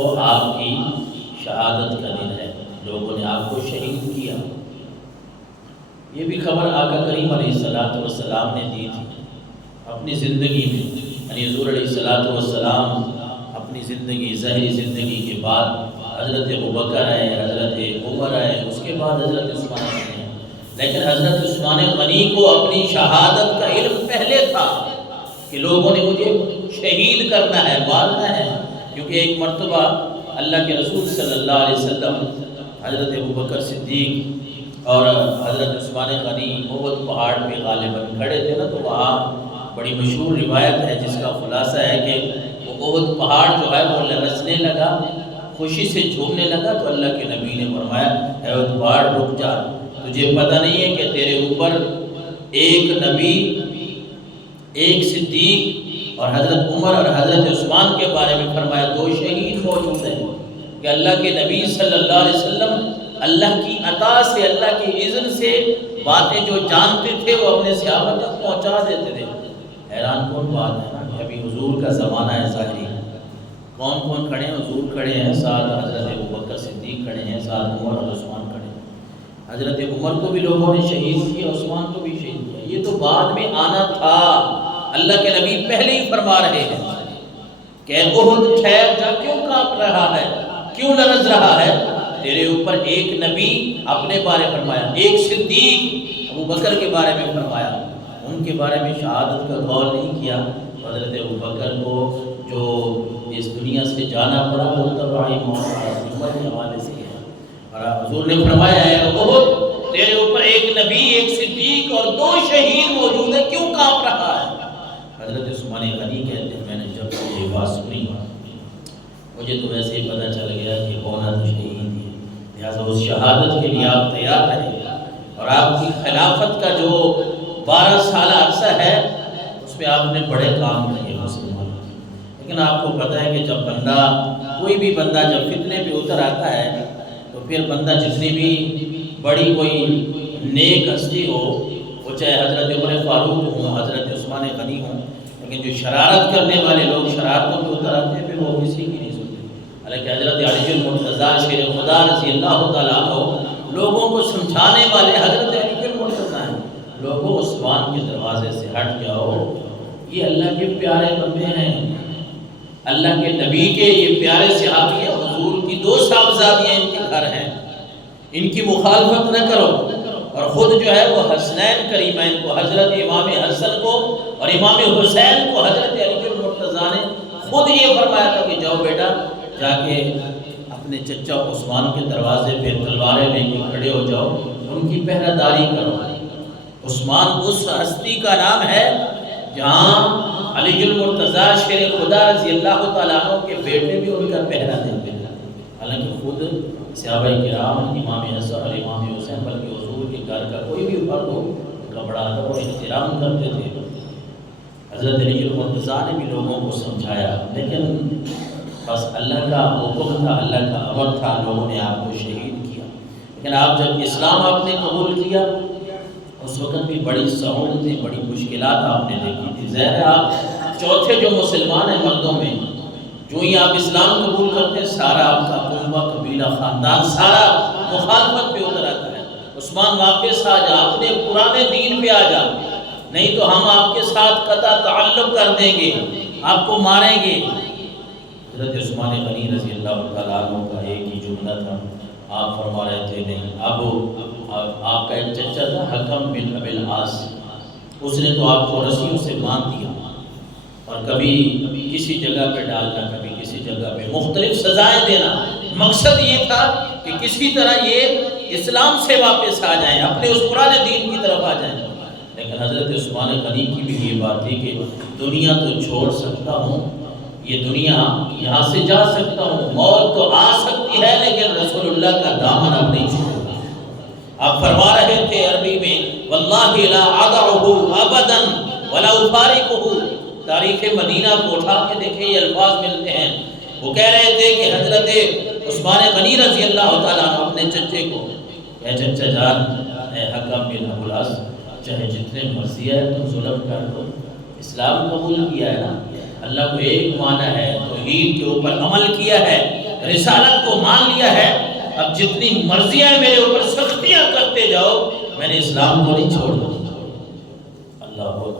کو آپ کی شہادت کا دن ہے، لوگوں نے آپ کو شہید کیا۔ یہ بھی خبر آقا کریم علیہ السلام نے دی تھی اپنی زندگی میں، یعنی حضور علیہ السلام اپنی زندگی، ظاہری زندگی کے بعد حضرت ابوبکر آئے، حضرت عمر آئے، اس کے بعد حضرت عثمان آئے، لیکن حضرت عثمان غنی کو اپنی شہادت کا علم پہلے تھا کہ لوگوں نے مجھے شہید کرنا ہے، مارنا ہے، کیونکہ ایک مرتبہ اللہ کے رسول صلی اللہ علیہ وسلم حضرت ابوبکر صدیق اور حضرت عثمان غنی احد پہاڑ پہ غالباً کھڑے تھے نا، تو وہاں بڑی مشہور روایت ہے جس کا خلاصہ ہے کہ وہ احد پہاڑ جو ہے وہ لرزنے لگا، خوشی سے جھومنے لگا، تو اللہ کے نبی نے فرمایا اے احد پہاڑ رک جا، تجھے پتہ نہیں ہے کہ تیرے اوپر ایک نبی، ایک صدیق اور حضرت عمر اور حضرت عثمان کے بارے میں فرمایا دو شہید موجود ہیں، کہ اللہ کے نبی صلی اللہ علیہ وسلم اللہ کی عطا سے، اللہ کی اذن سے باتیں جو جانتے تھے وہ اپنے صحابہ تک پہنچا دیتے تھے۔ حیران کون بات ہے نا کہ ابھی حضور کا زمانہ ہے ظاہری، کون کون کھڑے ہیں؟ حضور کھڑے ہیں، ساتھ حضرت ابوبکر صدیق کھڑے ہیں، ساتھ عمر اور عثمان کھڑے ہیں۔ حضرت عمر کو بھی لوگوں نے شہید کیا، عثمان کو بھی شہید کیا، یہ تو بعد میں آنا تھا۔ اللہ کے نبی پہلے ہی فرما رہے ہیں کہ احد ٹھہر جا، کیوں کانپ رہا ہے، کیوں لرز رہا ہے؟ تیرے اوپر ایک نبی اپنے بارے فرمایا، ایک صدیق ابوبکر کے بارے میں فرمایا، ان کے بارے میں شہادت کا غور نہیں کیا۔ حضرت ابوبکر کو جو اس دنیا سے جانا پڑا وہ تباہی موت کے حوالے سے ہے، اور حضور نے فرمایا ہے احد تیرے اوپر ایک نبی، ایک صدیق اور دو شہید موجود ہیں، کیوں کانپ رہا ہے؟ حضرت عثمان غنی کہتے ہیں میں نے جب یہ بات سنی مجھے تو ویسے ہی پتہ چل گیا کہ ہونا تو شہید ہے، لہٰذا اس شہادت کے لیے آپ تیار رہیں، اور آپ کی خلافت کا جو 12 سالہ عرصہ ہے اس میں آپ نے بڑے کام کیے مسلمان۔ لیکن آپ کو پتہ ہے کہ جب بندہ، کوئی بھی بندہ جب فتنے پہ اتر آتا ہے تو پھر بندہ جتنی بھی بڑی کوئی نیک ہستی ہو، وہ چاہے حضرت عمر فاروق ہوں، حضرت عثمان غنی ہوں، لیکن جو شرارت کرنے والے لوگ شرارتوں پہ اتر آتے ہیں پھر وہ کسی کی نہیں سنتے۔ حالانکہ حضرت علی المرتضیٰ شیر خدا رضی اللہ تعالیٰ عنہ لوگوں کو سمجھانے والے حضرت علی المرتضیٰ ہیں، لوگوں عثمان کے دروازے سے ہٹ جاؤ، یہ اللہ کے پیارے بندے ہیں، اللہ کے نبی کے یہ پیارے صحابی ہیں، حضور کی 2 صاحبزادیاں ان کے گھر ہیں، ان کی مخالفت نہ کرو۔ اور خود جو ہے وہ حسنین کریمین کو، حضرت امام حسن کو اور امام حسین کو حضرت علی المرتضیٰ نے خود یہ فرمایا تھا کہ جاؤ بیٹا، جا کے اپنے چچا عثمان کے دروازے پہ تلواریں لے کے کھڑے ہو جاؤ، ان کی پہرہ داری کرو۔ عثمان اس ہستی کا نام ہے جہاں علی المرتضیٰ شیر خدا رضی اللہ تعالیٰ عنہ کے بیٹے بھی ان کا پہرہ دیتے ہیں۔ حالانکہ خود صحابہ کرام امام حسن اور امام حسین بلکہ حضور کے گھر کا کوئی بھی فرد ہو ان کا بڑا ادب و احترام کرتے تھے۔ حضرت علی المرتضیٰ نے بھی لوگوں کو سمجھایا، لیکن بس اللہ کا حکم تھا، اللہ کا امر تھا، لوگوں نے آپ کو شہید کیا۔ لیکن آپ جب اسلام آپ نے قبول کیا اس وقت بھی بڑی سہولتیں، بڑی مشکلات آپ نے دیکھی تھی۔ ظاہر ہے آپ چوتھے جو مسلمان ہیں مردوں میں، جو ہی آپ اسلام قبول کرتے ہیں سارا آپ کا کنبہ، قبیلہ، خاندان سارا مخالفت پہ اتر آتا ہے۔ عثمان واپس آ جا، اپنے پرانے دین پہ آ جا، نہیں تو ہم آپ کے ساتھ قطع تعلق کر دیں گے، آپ کو ماریں گے۔ حضرت عثمان غنی رضی اللہ تعالیٰ عنہ کا ایک ہی جملہ تھا، آپ فرما رہے تھے نہیں، اب آپ کا ایک چچا تھا حکم بن ابی العاص، اس نے تو آپ کو رسیوں سے باندھ دیا اور کبھی کسی جگہ پہ ڈالنا، کبھی کسی جگہ پہ، مختلف سزائیں دینا۔ مقصد یہ تھا کہ کسی طرح یہ اسلام سے واپس آ جائیں، اپنے اس پرانے دین کی طرف آ جائیں۔ لیکن حضرت عثمان غنی کی بھی یہ بات تھی کہ دنیا تو چھوڑ سکتا ہوں، یہ دنیا یہاں سے جا سکتا ہوں، موت تو آ سکتی ہے لیکن رسول اللہ کا دامن اب نہیں چھوڑوں گا۔ آپ فرما رہے تھے عربی میں واللہ لا اضعه ابدا ولا افارقه۔ تاریخ مدینہ کو اٹھا کے دیکھیں یہ الفاظ ملتے ہیں، وہ کہہ رہے تھے کہ حضرت عثمان غنی رضی اللہ تعالیٰ عنہ اپنے چچے کو، اے چچا جان، اے حکم بن ابو العاص، چاہے جتنے مرضی ہے تم ظلم کر دو، اسلام قبول کیا ہے نا، اللہ کو ایک مانا ہے، توحید کے اوپر عمل کیا ہے، رسالت کو مان لیا ہے، اب جتنی مرضیاں میرے اوپر سختیاں کرتے جاؤ، میں نے اسلام کو نہیں چھوڑنا۔ اللہ